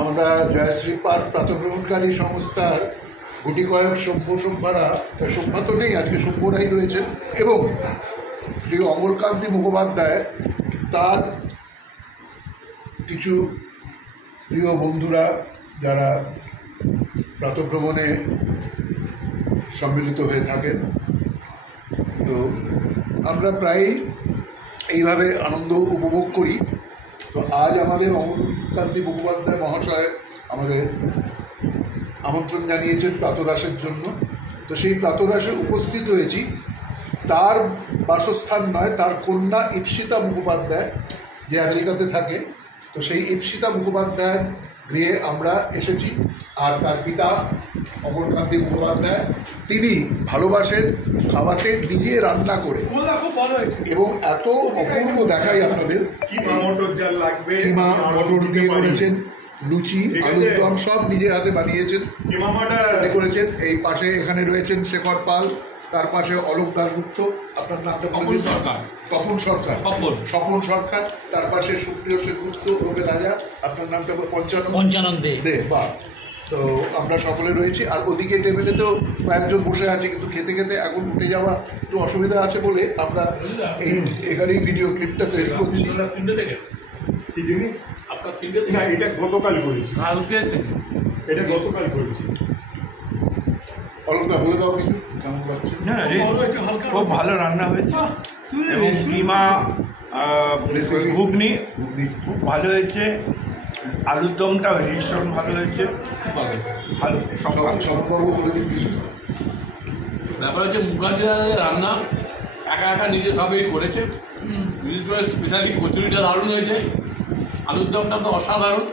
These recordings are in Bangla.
আমরা জয়শ্রী পার্ক প্রাতঃভ্রমণকারী সংস্থার গুটি কয়েক সভ্যা তো নেই, আজকে সভ্যরাই রয়েছেন, এবং শ্রী অমলকান্তি মুখোপাধ্যায় তার কিছু প্রিয় বন্ধুরা যারা প্রাতঃভ্রমণে সম্মিলিত হয়ে থাকেন। তো আমরা প্রায়ই এইভাবে আনন্দ উপভোগ করি। তো আজ আমাদের অমলকান্তি মুখোপাধ্যায় মহাশয় আমাদের আমন্ত্রণ জানিয়েছেন প্রাতরাসের জন্য। তো সেই প্রাতরাসে উপস্থিত হয়েছি। তার বাসস্থান নয়, তার কন্যা ইপ্সিতা মুখোপাধ্যায় যে আমেরিকাতে থাকে, তো সেই ইপ্সিতা মুখোপাধ্যায়ের গৃহে আমরা এসেছি। আর তার পিতা অমলকান্তি মুখোপাধ্যায় তিনি ভালোবাসেন খাওয়াতে, নিজে রান্না করে, এবং এত অপূর্ব দেখাই আপনাদের। কিমা মটর দিয়ে করেছেন, লুচি, আলুর দম সব নিজের হাতে বানিয়েছেন, করেছেন। এই পাশে এখানে রয়েছেন শেখর পাল, তার পাশে অলোক দাশগুপ্ত, আপনার নামটা তপন সরকার, স্বপন সরকার, তার পাশে সুপ্রিয় সেনগুপ্ত ওরফে রাজা, আপনার নামটা পঞ্চানন দে। বা তো আমরা সকলে রয়েছি। আর ওদিকে টেবিলে তো কয়েকজন বসে আছে, কিন্তু খেতে খেতে এখন উঠে যাওয়া একটু অসুবিধা আছে বলে আমরা এখানেই ভিডিও ক্লিপটা তৈরি করছি। কি জিনিস? না, এটা গতকাল করেছি, এটা গতকাল করেছি। অলকদা বলে দাও কিছু, কেমন লাগছে? খুব ভালো রান্না হয়েছে, এবং কিমা ঘুগনি খুব ভালো হয়েছে, আলুর দমটা ভীষণ ভালো হয়েছে। ভালো সবাবু বলে দিন কিছু। ব্যাপার হচ্ছে মুখার্জি রান্না একা একা নিজে সবই করেছে। বিশেষ করে স্পেশালি কচুরিটা দারুণ হয়েছে, আলুর দমটা তো অসাধারণ,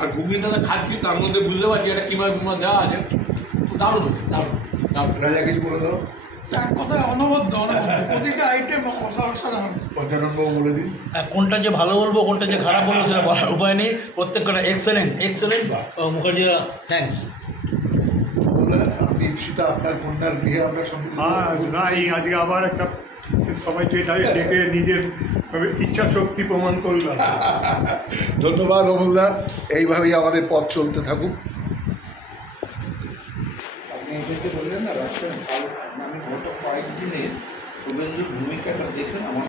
আর ঘুগনিটা খাচ্ছি তার মধ্যে বুঝতে পারছি এটা কিমা দেওয়া আছে, দারুণ হচ্ছে, দারুণ দারুণ। রাজা কিছু বলে দাও। এক কথায় অনবদ্য, প্রতিটা আইটেম অসাধারণ। পঞ্চাননবাবু বলে দিন। কোনটা যে ভালো বলবো কোনটা যে খারাপ বলবো সেটা বলার উপায় নেই, প্রত্যেকটা এক্সেলেন্ট। মুখার্জিরা থ্যাঙ্কস। আপনি ইপ্সিতা আপনার কন্যার বিয়ে আমরা আজকে আবার একটা সবাইকে এটাই ডেকে নিজের ইচ্ছা শক্তি প্রমাণ করলাম। ধন্যবাদ অমলদা, এইভাবেই আমাদের পথ চলতে থাকুক। আপনি এদেরকে বললেন না রাষ্ট্রের ভালো, আমি গত কয়েকদিনের শুভেন্দুর ভূমিকাটা দেখেন আমার